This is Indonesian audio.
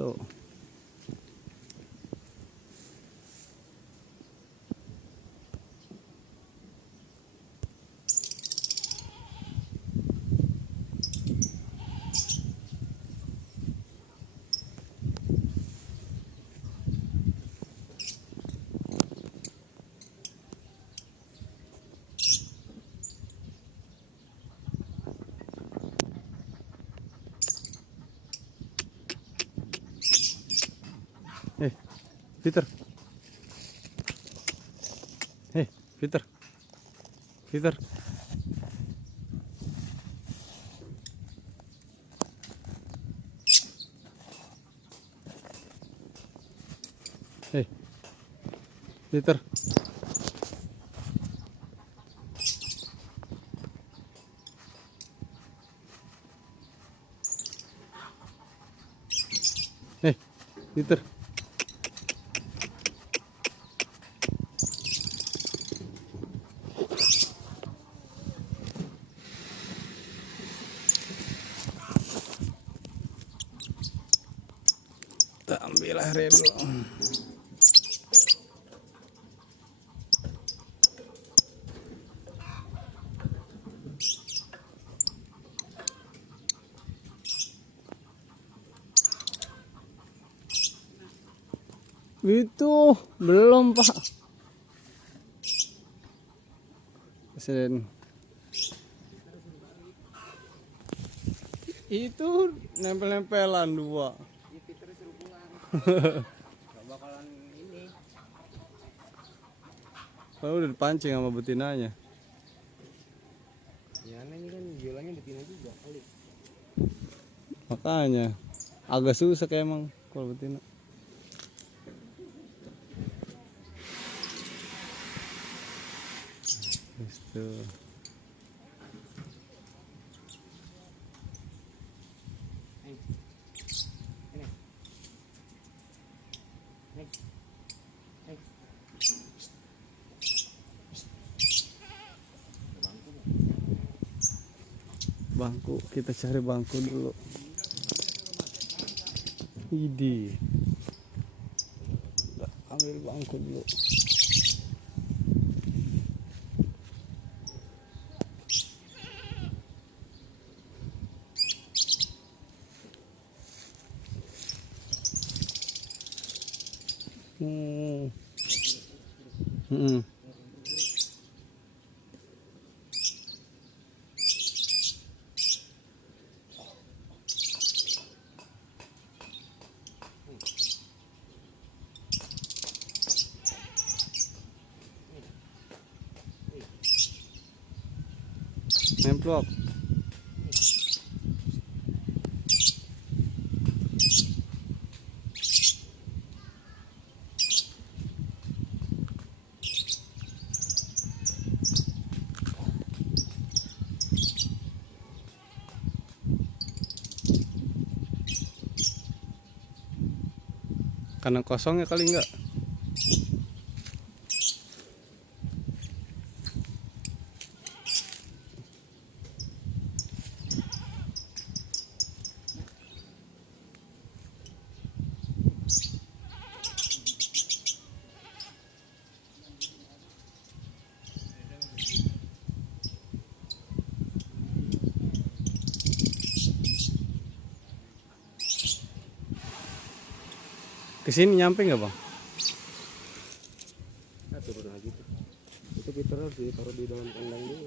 dulu. Peter. Peter. Peter. Peter. Peter. Kita ambil airnya dulu. Itu belum, Pak. Presiden. Itu nempel-nempelan dua. Gak bakalan ini. Kalau udah dipancing sama betinanya. Ya ini kan jualannya betina juga kali. Makanya agak susah emang kalau betina. Itu. Bangku, kita cari bangku dulu. Idi. Ambil bangku dulu. Nemplok. Kandang kosong ya kali enggak? Kesini nyampe nggak, Bang? Nah, turun lagi tuh. Itu Peter harus ditaruh di dalam kandang dulu.